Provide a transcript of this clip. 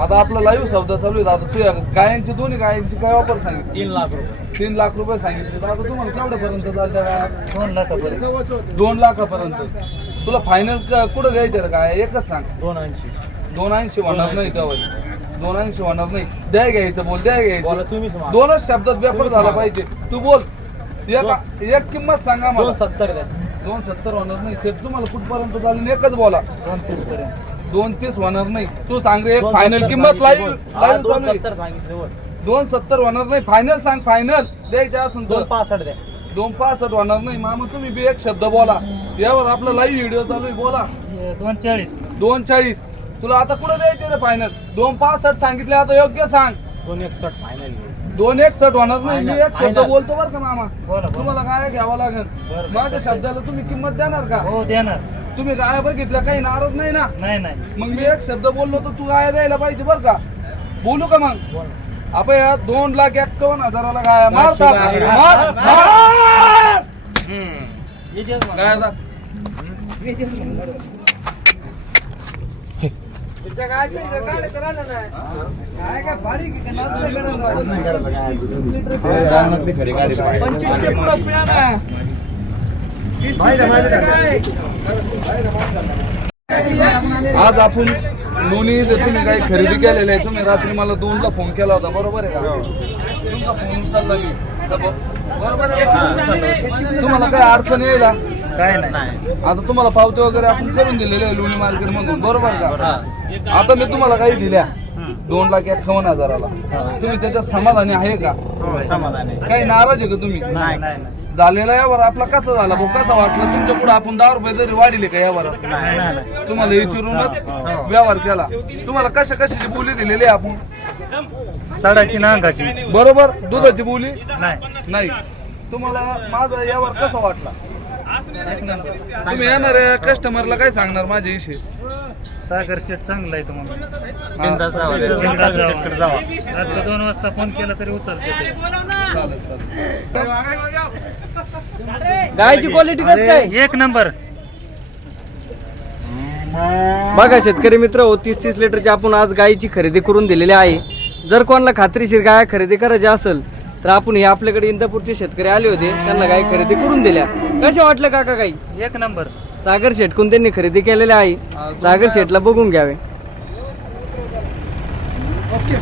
आता आपला लाईव्ह सौदा चालू आहे आता तू गायांची दोन्ही गायांची काय वापर सांगितली? तीन लाख रुपये. तीन लाख रुपये सांगितले. आता तुम्हाला केवढ्यापर्यंत चालतं का दोन लाखापर्यंत. दोन लाखापर्यंत. तुला फायनल कुठं द्यायचं रे काय एकच सांग. दोन ऐंशी. दोन ऐंशी होणार नाही त्यावर दोन ऐंशी होणार नाही. द्या घ्यायचं बोल द्या बोला घ्यायचं तुम्हीच मागा. दोनच शब्दात व्यापार झाला पाहिजे. तू बोल. एक एक किंमत सांगा दोन मला. सत्तर द्या. दोन सत्तर होणार नाही. शेट तुम्हाला कुठपर्यंत झालं एकच बोला. दोन तीस पर्यंत दोन तीस होणार नाही. तू सांग रे फायनल किंमत लाईव्ह दोन. सत्तर सांगितले. दोन सत्तर होणार नाही. फायनल सांग फायनल द्यायचे असेल दोन पासष्ट द्या दोन पासष्ट होणार नाही. मामा तुम्ही बी एक शब्द बोला. यावर आपला लाईव्ह व्हिडिओ चालू आहे बोला. दोन चाळीस. दोन चाळीस. तुला आता कुठं द्यायचे रे फायनल दोन पासष्ट सांगितले आता योग्य सांग. दोन एकसष्ट फायनल दोन एक सट होणार नाही. मी एक शब्द. बोलतो बरं का मामा. तुम्हाला काय घ्यावं लागेल? बरं, माझ्या शब्दाला तुम्ही किंमत देणार का? हो देणार. तुम्ही गाय बघितल्या काही नाराज नाही ना? नाही नाही. मग मी एक शब्द बोललो तर तू गाय द्यायला पाहिजे बरं का? बोलू का मग? आपण या दोन लाख एक्कावन्न हजाराला गाय मारता. शिवाय. मार, मार. मी तेच म्हणतो. गाय दा. पंचवीसच्या पुढं पिळा ना. आज आपण लोणी इथं तुम्ही काही खरेदी केलेले आहे तुम्ही रात्री मला दोनला फोन केला होता. बरोबर आहे का? तुमचा फोन उचलला मी सब- बरोबर आहे का? उचलला. तुम्हाला काय अडचण यायला? काय नाही. आता तुम्हाला पावते वगैरे आपण करून दिलेले आहे लोणी मार्केट मधून. बरोबर का? आता मी तुम्हाला काही दिल्या. दोन लाख एकावन्न हजाराला. तुम्ही त्याच्यात समाधानी आहे का? समाधान. आहे काही नाराज आहे का तुम्ही? नाही नाही. झालेला यावर आपला कसा झाला? भाऊ कसा वाटला? तुमच्यापुढे आपण दहा रुपये जरी वाढले का यावर नाही नाही तुम्हाला विचारूनच व्यवहार केला. तुम्हाला कशा कशाची बोली दिलेली आहे आपण? सडाची नांगाची बरोबर? दुधाची बोली? नाही. नाही. तुम्हाला माझा व्यवहार कसा वाटला? तुम्ही येणार कस्टमरला काय सांगणार माझ्या विषयी? सागर शेट चांगला आहे तुम्हाला बिनधास्त जावा. बिनधास्त जावा. रातचं दोन वाजता फोन केला तरी उचलते ते. चालेल चालेल गायची क्वालिटी कसं काय एक नंबर बघा शेतकरी मित्र हो तीस तीस लिटरची आपण आज गायीची खरेदी करून दिलेली आहे जर कोणाला खात्रीशीर गाय खरेदी करायची असेल तर आपण हे आपल्याकडे इंदापूरचे शेतकरी आले होते. त्यांना गाय खरेदी करून दिल्या. कशा वाटलं काका गाई? एक नंबर. सागर शेटकून त्यांनी खरेदी केलेल्या आहे? सागर शेटला बघून घ्यावे. ओके.